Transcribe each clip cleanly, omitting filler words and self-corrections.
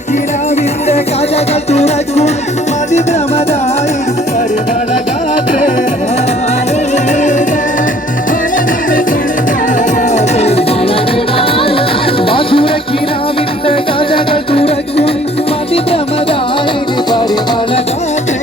കിനാവിന്റെ കഥകൾ തുറക്കും മതിഭ്രമതായി കരുതളകാതെ മധുരക്കിനാവിന്റെ കഥകൾ തുറക്കും മതിഭ്രമതായി പരിമളകാതെ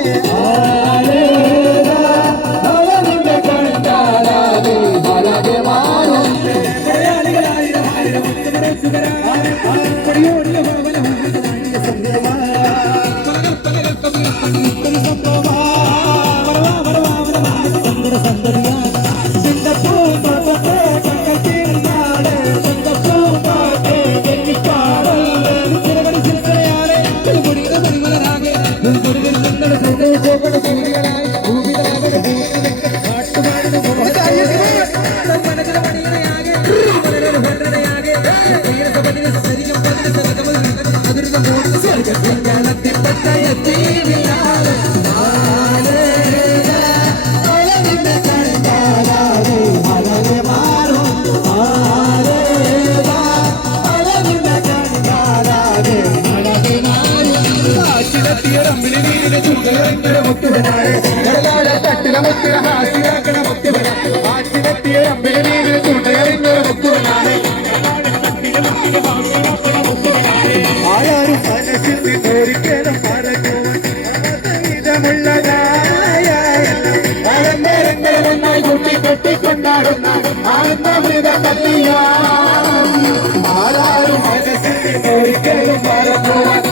ആരും മനസ്സിൽ നിന്നൊരിക്കലും മറക്കുവാൻ കൂട്ടിക്കൊണ്ടാടുന്ന ആനന്ദമൃത ആരാരും മനസ്സിൽ നിന്നൊരിക്കലും മറക്കുവാൻ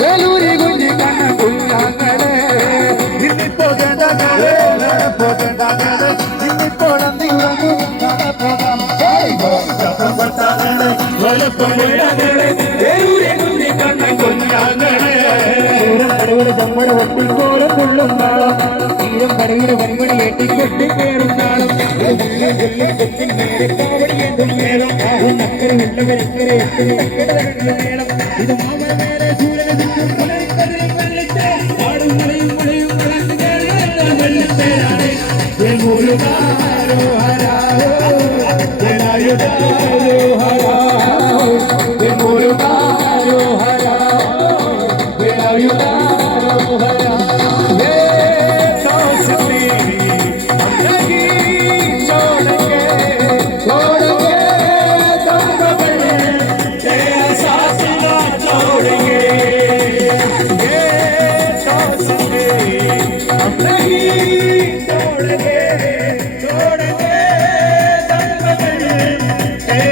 വേലൂരി കുഞ്ഞി കണ്ണ കുഞ്ഞാങ്ങളെ ഇന്നിപ്പോകേണ്ടങ്ങളെ ഇന്നിപ്പോഴന്തി വേലൂരി കുഞ്ഞി കണ്ണ കുഞ്ഞാങ്ങളെ നമ്മുടെ ഒട്ടിക്കോരം കൊള്ളും നാളം തീരം കടയുടെ വൻമണി എട്ടിക്കെട്ടി കയറും നാളം കാവടി എന്തും നേരം അക്കരെ ഉള്ളവരക്കരെ മേളം ഇത് മാമല നേരെ സൂര്യനെ ആടും മലയും മലയും വെള്ളത്തേരാണ് छोड़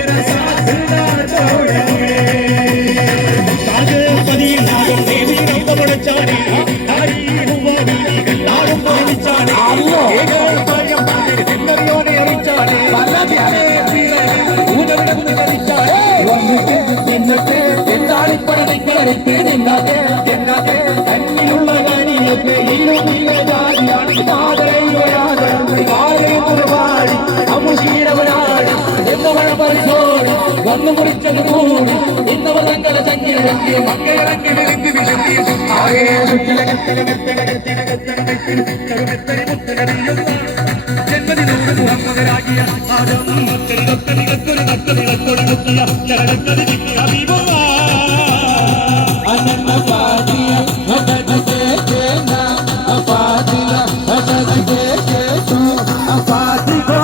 तेरा साथ दिलदार तोड़े सागे पदी नागम देवी रंग बड़चाने तारी हुआ बीवी गल्लाड़म बोलिचाने एगो पायम पाने दिल्लरियोने अरिचाने बाला प्यारे पीरे ऊदरम करिचाने वन्नके तिन्नके तिन्नाली पड़निक्के तिन्नाके तिन्नाके अन्नियुल्ल गानियके इल्लु इल्ल जादियाने आदरैयोयादरम आदरैयुरवाड़ी अमुशीरवनाड़ी എന്നവള പരിസോടി വന്നു മുറിച്ചത് കൂടി ഇന്നവ തങ്ങളുടെ ചങ്കിരക്കി മങ്കയിറക്കി വിളിക്ക് വിളക്കി ആകെ ജന്മദിനോട് മുഹമ്മദരാകിയ ആദം മക്കളിലൊക്കെ നിലത്തൊടി മുക്കിയ ജനക്കത് ചിക്കിയ അബീബുള്ള അനന്ന പാതിയ അബദത്തെ കേന അപാദില അബദത്തെ കേതു അപാദിഗോ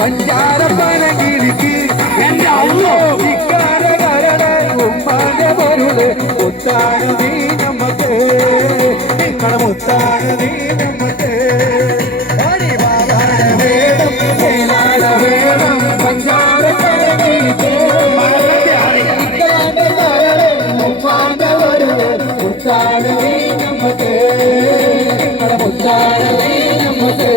പഞ്ചാരപ്പനകിരിക്ക് എന്റെ അല്ലോ ഇക്കാരകരണ ഉമ്മാന്റെ പൊരുള് മുത്താണ് നീ നമുക്ക് നിങ്ങളെ മുത്താണ് നീ നമുക്ക് വേണം വേണം പഞ്ചാരപ്പനകിരിക്ക് ഉമ്മാന്റെ പൊരുള് മുത്താണ് നീ നമുക്ക് നിങ്ങളെ മുത്താണ് നീ നമുക്ക്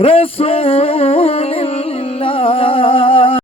رسول